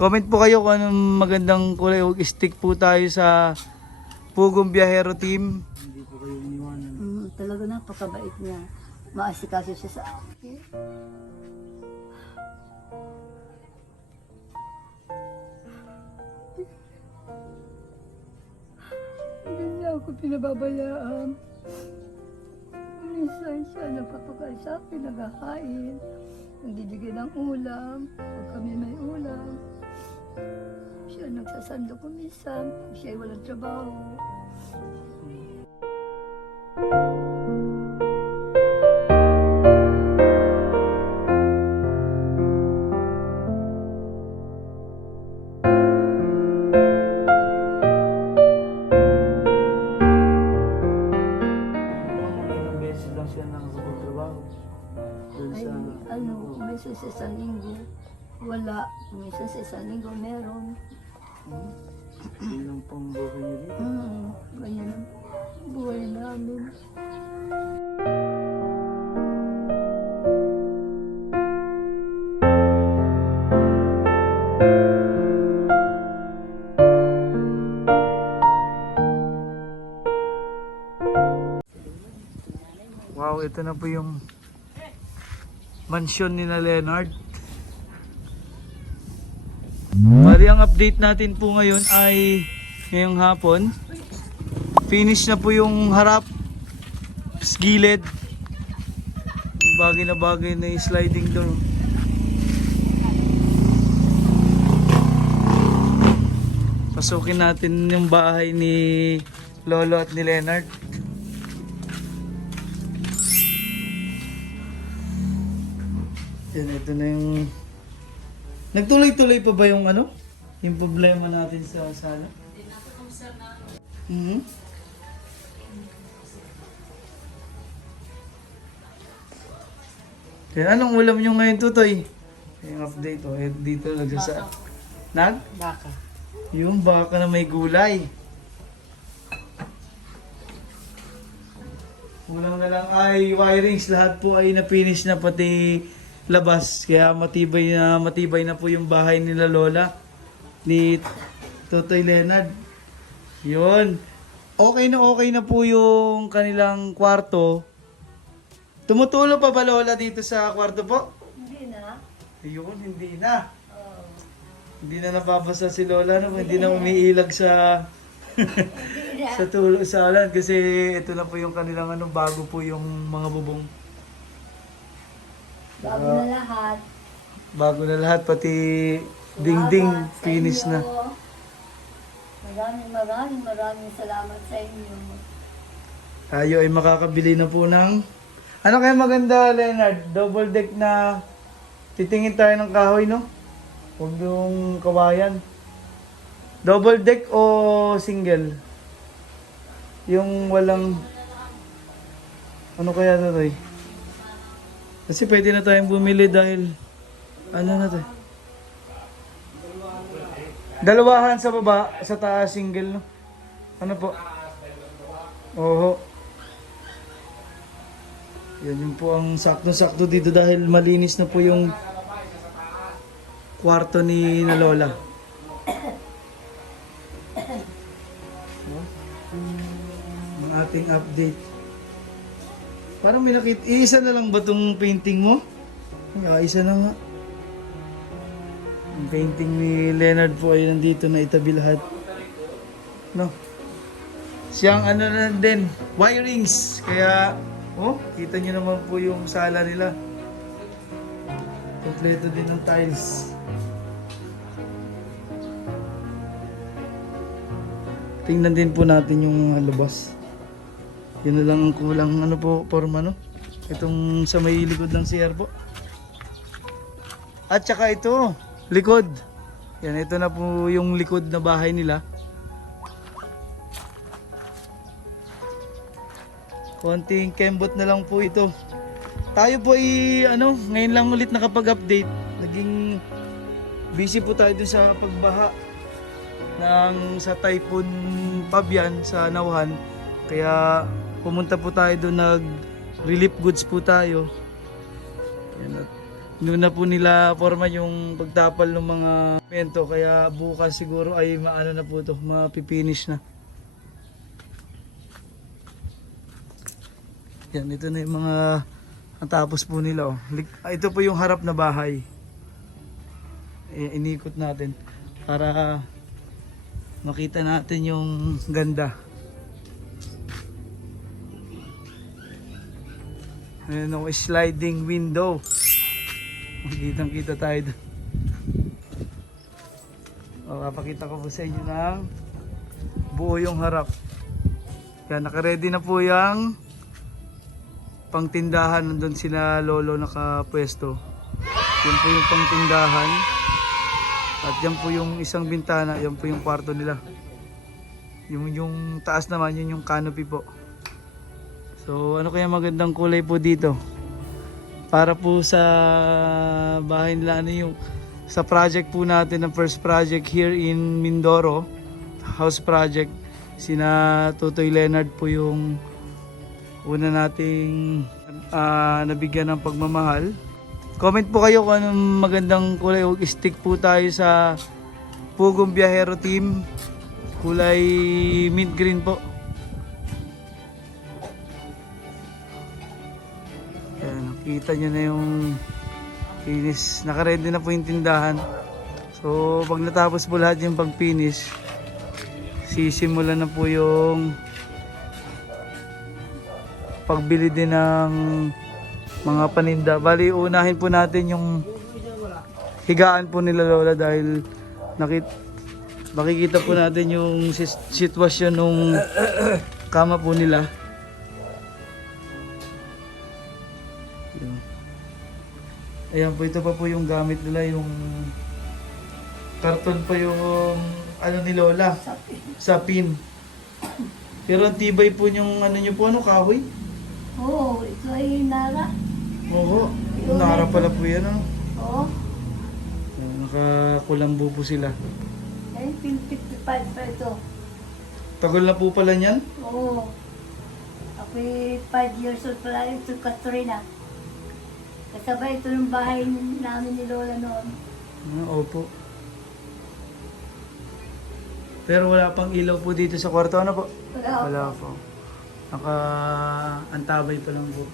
Comment po kayo kung anong magandang kulay o stick po tayo sa Pugong Biyahero Team. Hindi po kayo iniwanan. Talaga napakabait niya. Maasikaso siya sa akin. Hindi niya ako pinababayaan. Minsan siya nagpapakain sa akin, naghahain, nagbibigay ng ulam, pag kami may ulam. Siya nagsasando ko minsan, siya ay walang trabaho. Ilang beses lang siya nakakapagtrabaho. Doon Ay, sa... minsan sa isang linggo, wala. Minsan sa isang linggo, meron. Yun lang pang buhay niya dito. Ganyan ang buhay namin. Wow, ito na po yung mansyon ni na Leonard. Bali, ang update natin po ngayon ay ngayong hapon. Finish na po yung harap, gilid. Bagay na yung sliding door. Pasukin natin yung bahay ni Lolo at ni Leonard. Yan, ito na yung... Nagtuloy-tuloy pa ba yung ano? Yung problema natin sa sala? Mhm. Yan, anong ulam nyo ngayon, Tutoy? Yung update, oh. Dito nagsasa... Nag? Baka. Yung baka na may gulay. Kulang na lang ay wirings. Lahat po ay na-finish na, pati labas. Kaya matibay na po yung bahay nila Lola ni Totoy Leonard. Yun. Okay na po yung kanilang kwarto. Tumutulo pa ba Lola dito sa kwarto po? Hindi na. Ayun, hindi na. Hindi na napapasa si Lola, no? Hindi na umiilag sa sa tulo sa alan kasi ito na po yung kanilang ano, bago po yung mga bubong. Bago na lahat. Bago na lahat, pati dingding Salamat sa finish inyo. na. Maraming salamat sa inyo. Tayo ay makakabili na po ng... Ano kaya maganda, Leonard? Double deck na titingin tayo ng kahoy, no? Huwag yung kawayan. Double deck o single? Yung walang... Ano kaya ito, Toy? Kasi pwede na tayong bumili dahil... Ano na to? Dalawahan sa baba, sa taas single, no? Ano po? Oo. Yan yun po ang sakto-sakto dito dahil malinis na po yung kwarto ni na Lola. Ang ating update. Parang may nakita. Isa na lang ba itong painting mo? Isa na nga. Ang painting ni Leonard po ay nandito na itabi lahat. No? Siyang ano na din, wirings. Kaya, oh, kita nyo naman po yung sala nila. Kompleto din ng tiles. Tingnan din po natin yung labas. Yun na lang ang kulang ano po, forma, no? Itong sa may likod ng CR po. At saka ito, likod. Yan, ito na po yung likod na bahay nila. Konting kembot na lang po ito. Tayo po ay ano, ngayon lang ulit nakapag-update. Naging busy po tayo dun sa pagbaha sa Typhoon Fabian sa Nauhan. Kaya pumunta po tayo doon, nag relief goods po tayo. Yan, at Noon na po nila forma yung pagtapal ng mga mento, kaya bukas siguro ay maano na po to, mapipinish na. Yan, ito na yung mga natapos po nila. Oh. Ito po yung harap na bahay. Inikot natin para makita natin yung ganda. Ayan o, sliding window. Kitang kita tayo doon. O, papakita ko po sa inyo ng buo yung harap. Yan, nakaready na po yung pangtindahan. Nandun sila lolo nakapwesto. Yan po yung pangtindahan. At yan po yung isang bintana. Yan po yung kwarto nila. Yung taas naman, yun yung canopy po. So ano kaya magandang kulay po dito? Para po sa bahay nila, ano yung sa project po natin, ng first project here in Mindoro, house project, sina Tutoy Leonard po yung una nating nabigyan ng pagmamahal. Comment po kayo kung anong magandang kulay. Stick po tayo sa Pugong Biyahero Team, kulay mint green po. Ayan, nakita nyo na yung finish. Nakaready na po yung tindahan. So pag natapos po lahat yung pag-finish, sisimulan na po yung pagbili din ng mga paninda. Bali, unahin po natin yung higaan po nila lola dahil makikita po natin yung sitwasyon nung kama po nila. Ayan po, ito pa po yung gamit nila, yung karton pa yung ano ni lola, sapin. Pero ang tibay po yung ano nyo po, ano, kahoy? Oo, ito ay nara. Oo, nara pala po yan, ano. Oo. Nakakulambo po sila. Ay, 55 pa ito. Tagal na po pala niyan? Oo. Ako'y 5 years old pala ito, Katrina. Kasabay ito yung bahay namin ni Lola noon. Opo. Pero wala pang ilaw po dito sa kwarto, ano po? Wala po. Naka-antabay pa lang po.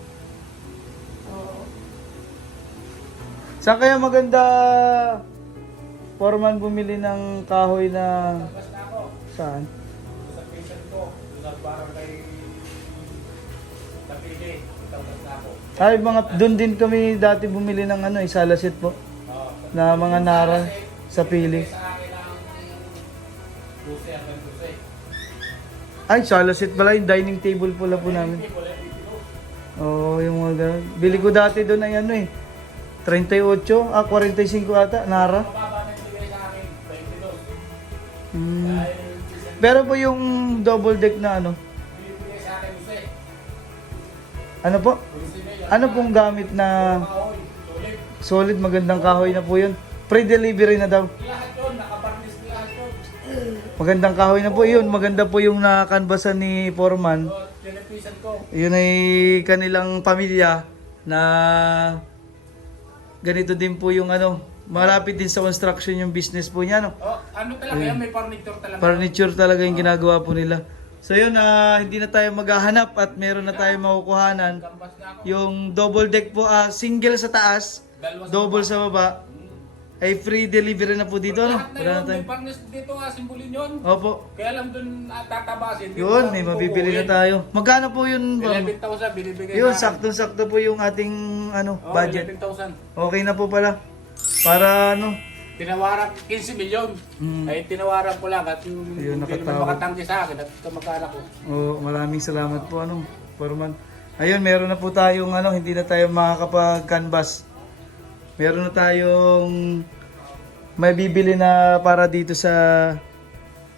Oo. Saan kaya maganda, Foreman, bumili ng kahoy na... Saan? Sa patient ko, sa barangay Tapili, itawag na ako. Ay, mga doon din kami dati bumili ng ano, isalasit po. Na mga nara sa pili. Sa akin ang 12 hanggang 12. Ay, salasit pala yung dining table pala po namin. Oo, yung mga ganun. Bili ko dati doon ay ano eh. 38, 45 ata, nara. Mababa na yung bigay sa akin, 22. Hmm. Dahil Pero po yung double deck na ano, bibigay sa akin 12. ano po? 12 na yun. Ano pong gamit na Kahoy, solid. solid, magandang kahoy na po yun? Pre-delivery na daw. Lahat yun, nakabarnis lahat yun. Magandang kahoy na po yun. Maganda po yung nakanbasan ni Foreman. So, tinipisan ko. Yun ay kanilang pamilya na ganito din po yung ano, malapit din sa construction yung business po niya, no? Oh, ano talaga yan, may furniture talaga. Furniture talaga yung ginagawa po nila. So yun, hindi na tayo maghahanap at meron na tayo makukuhanan. Canvas na ako. Yung double deck po, single sa taas, Dalawa sa double sa baba, ay free delivery na po dito, no? Lahat na Wala yun, na tayo. may furnace dito, simbolin yun. Opo. Kaya lang dun tatabasin. Dito Yun, lang may bubuuin. mabibili na tayo. Magkano po yun? 11,000 binibigay Yun, sa akin. saktong-sakto po yung ating ano, Oh, budget. 11,000. Okay na po pala. Para ano, Tinawaran 15 milyon. Ay tinawaran ko lang at yung Ayun, hindi naman nakatawag. makatanggi sa akin at kamag-anak ko. maraming salamat po, ano, Foreman. Ayun, meron na po tayong ano, hindi na tayo makakapag-canvas. Meron na tayong may bibili na para dito sa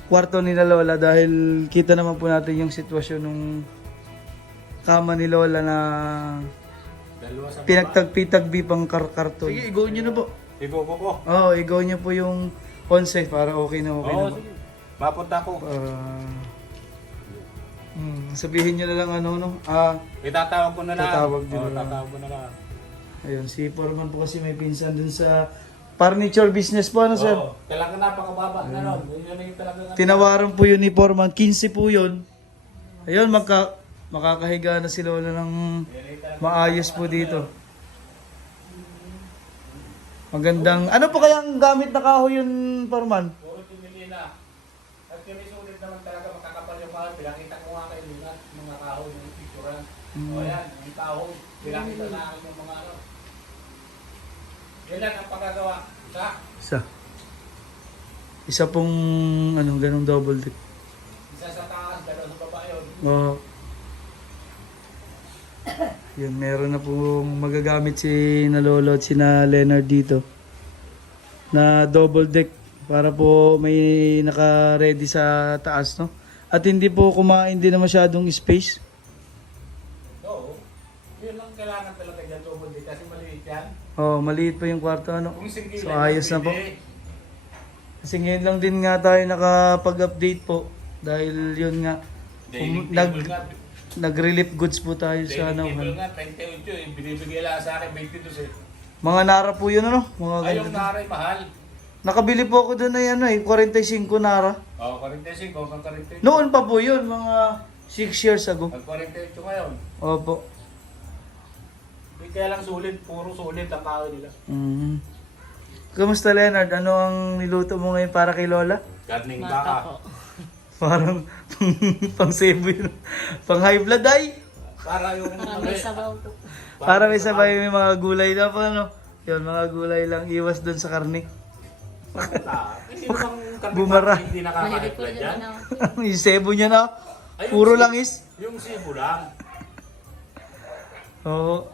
kwarto ni Lola dahil kita naman po natin yung sitwasyon ng kama ni Lola na Dalawa sa baba. pinagtagpi-tagpi pang karton. Sige, i-go nyo na po. Igo ko. Oo, i-go nyo po yung 11 para okay na okay Oo, na po. sige. Mapunta ko. Sabihin nyo na lang ano, no? Itatawag ko na lang. Tatawag nyo Oo, na lang. tatawag ko na lang. Ayun, si Foreman po kasi may pinsan dun sa furniture business po, ano sir? Oo, talaga napakababa na nun. Yun yung talaga Tinawaran po yun ni Foreman, 15 po yun. Ayun, makakahiga na si Lola ng maayos po dito. Magandang, ano po kayang gamit na kahoy yun, Foreman? puro tumili na. At kami sulit naman talaga makakapal yung kahoy. Pinakita ko nga kayo nila, mga kahoy ng picturean. O yan, yung kahoy. Pinakita na akin yung mga ano. Yan lang ang pagkagawa. Isa. Isa pong, ganong double deck. Isa sa taas, dalawa sa baba yun. Oo. Yun, meron na pong magagamit si na Lolo at si na Leonard dito. Na double deck para po may naka-ready sa taas, no? At hindi po kumain din na masyadong space. Oo. Yun lang kailangan talaga dyan double deck kasi maliit yan. Oh, maliit pa yung kwarto, ano? Kung single So, lang, ayos na po. pwede. Kasi ngayon lang din nga tayo nakapag-update po. Dahil yun nga, Dining nag, table nga. nag-relief goods po tayo sa Dining table ano. nga, 28 eh. Binibigay lang sa akin 22 eh. Mga nara po yun, ano? Mga Ay, yung ganito. naray mahal. Nakabili po ako doon na 45 nara. Oo, 45, hanggang 48. Noon pa po yun, mga 6 years ago. Mag 48 ngayon. Opo. Hindi kaya lang sulit, puro sulit ang kahoy nila. Kamusta Leonard? Ano ang niluto mo ngayon para kay Lola? Gardening baka. Parang pang sebo yun. Pang high blood ay. Para yung... May sabaw po. Para may sabay may mga gulay na pa, no? Yun, mga gulay lang. Iwas doon sa karne. Hindi namang kami Bumara. hindi Mahilig nakaka-high po blood dyan yan. ako. Yung sebo niya na. Ay, Puro yung- langis. Yung sibo lang. Oo.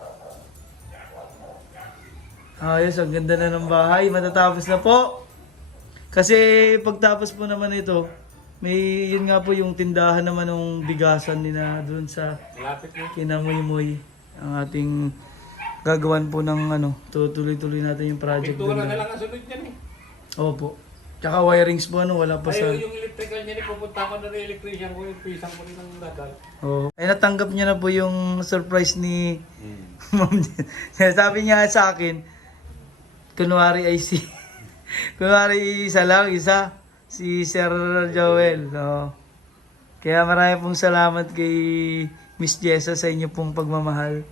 Ayos, ang ganda na ng bahay. Matatapos na po. Kasi pagtapos po naman ito, may yun nga po yung tindahan naman ng bigasan nila doon sa Malapit mo. Kinamoy-moy. Ang ating gagawan po ng tutuloy-tuloy natin yung project Pintura doon. na lang ang sunod yan eh. Opo. Tsaka wirings po wala pa sa... Ay, yung electrical niya rin, pupunta ko na rin electrician ko, yung pisang ko rin ng dadal. Oh. Ay natanggap niya na po yung surprise ni Ma'am. Sabi niya sa akin, kunwari ay kunwari isa, si Sir Joel. Oh. Kaya marami pong salamat kay Miss Jessa sa inyo pong pagmamahal.